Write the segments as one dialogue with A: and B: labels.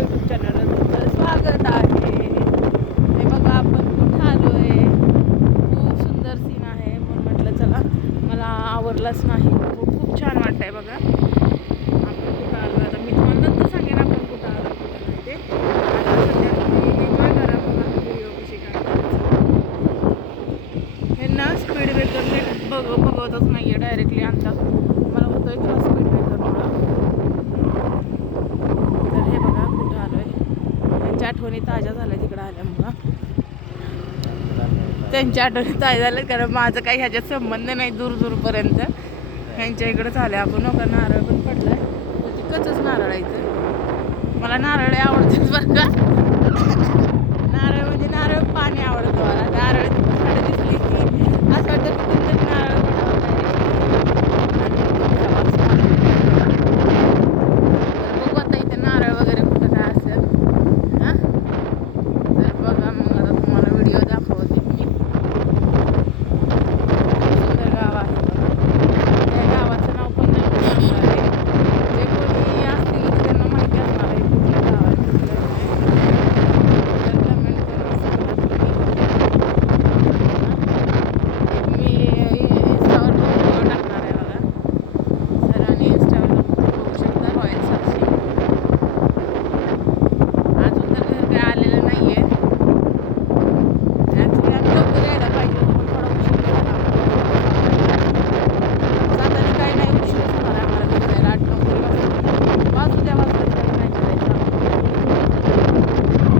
A: YouTube चॅनलवर तुमचं स्वागत आहे. हे बघा आपण कुठं आलो आहे खूप सुंदर सीन आहे म्हणून म्हटलं चला मला आवडलाच नाही. खूप छान छान वाटतंय बघा. आपण कुठं आलो आता मी तुम्हाला नंतर सांगेन आपण कुठं आलो कुठं नाही ते. आता सध्या तुम्ही enjoy करा बघा व्हिडिओ कशी काढतात. हे ना स्पीड ब्रेकर बघ बघवतच नाही आहे डायरेक्टली आणता मला होतोय किंवा स्पीड ब्रेकरमुळं तर हे बघा कुठं आलो आहे त्यांच्या आठवणी ताज्या झाल्या तिकडं आल्यामुळं. त्यांच्या आठवणी ताज्या झाल्या कारण माझं काही ह्याच्यात संबंध नाही दूर दूरपर्यंत. ह्यांच्या इकडं झाल्या. आपण नका नारळ पण पडलाय. आहे ती नारळ आहे मला नारळ आवडतात बरं का नारळ म्हणजे नारळ पाणी आवडतं मला नारळ झाडं दिसली की असं वाटतं कुठून तरी नारळ पडावं direct. आणि बघू आता इथे नारळ वगैरे कुठं काय असेल हां तर बघा मग आता तुम्हाला व्हिडिओ दाखवते मी सुंदर गाव आहे बघा. त्या गावाचं नाव पण नाही मी सांगणार आहे जे कोणी असतील की त्यांना माहिती असणार आहे कुठलं गाव आहे कुठलं नाही तर कमेंट करून सांगा तुम्ही मी इंस्टावर व्हिडिओ टाकणार आहे बघा सरांनी इंस्टावर बघू शकता रॉयल साक्षी अजून तर घर काय आलेलं नाही आहे ॲक्च्युली आम्ही लवकर यायला पाहिजे होतं पण थोडा उशीर झाला साधारण काही नाही उशीर होणार आहे आम्हाला घरी जायला आठ नऊ तरी वाजता वाजू द्या वाजता काही नाही करायचं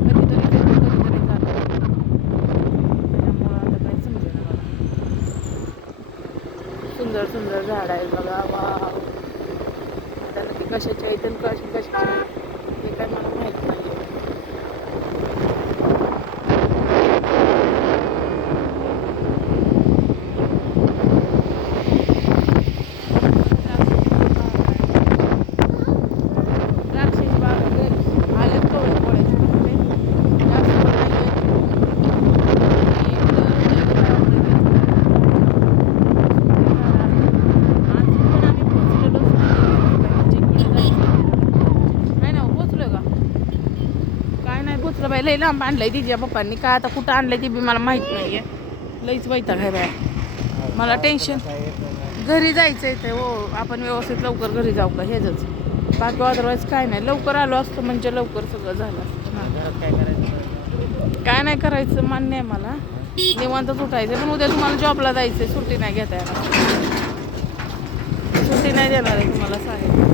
A: कधीतरी येतो कधीतरी जातो त्याच्यामुळं आता काही समजेना मला सुंदर सुंदर झाड आहे बघा. वा आता नक्की कशाचे आहेत कशी कश हे काय मला माहीत नाही द्राक्षाची बाग आहे घरी. आलेत कवळे पोळ्याचे म्हणजे. जास्त पण नाही आहेत. आणि इकडं लय घरावर वगैरे अजून पण आम्ही पोचलेलोच नाही जिकडे जायचं नाही ना पोचलो का काय नाही बाई लई लांब आणलंय तिच्या पप्पांनी. काय आता कुठं आणलंय ते बी मला माहीत नाहीये. लईच वैताग आहे बाय मला टेन्शन घरी जायचं आहे ते हो. आपण व्यवस्थित लवकर घरी जाऊ का? हेच बाकी अदरवाईज काय नाही. लवकर आलो असतो म्हणजे लवकर सगळं झालं
B: काय करायचं?
A: काय नाही करायचं मान्य आहे मला. निवांतच उठायचं पण उद्या तुम्हाला जॉबला जायचं आहे सुट्टी नाही घेता येणार. सुट्टी नाही देणार आहे तुम्हाला सांगेल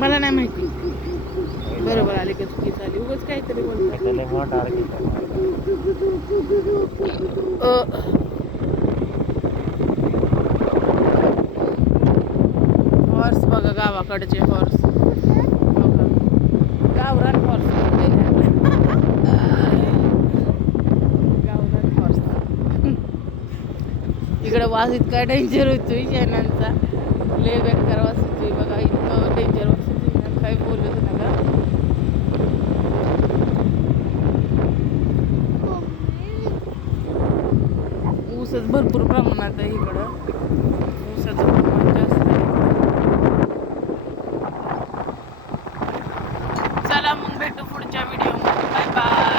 A: मला नाही माहिती. बरोबर आले का चुकीचं आली. उगाच काहीतरी. हॉर्स बघा गावाकडचे हॉर्स बघा. गावरान हॉर्स गावरान हॉर्स इकडं वास इतका डेंजर होतोय शेणांचा. लय बेकार वास होतोय बघा इतकं डेंजर वास होतोय ना काही बोलूच नका. ऊसच भरपूर प्रमाणात आहे.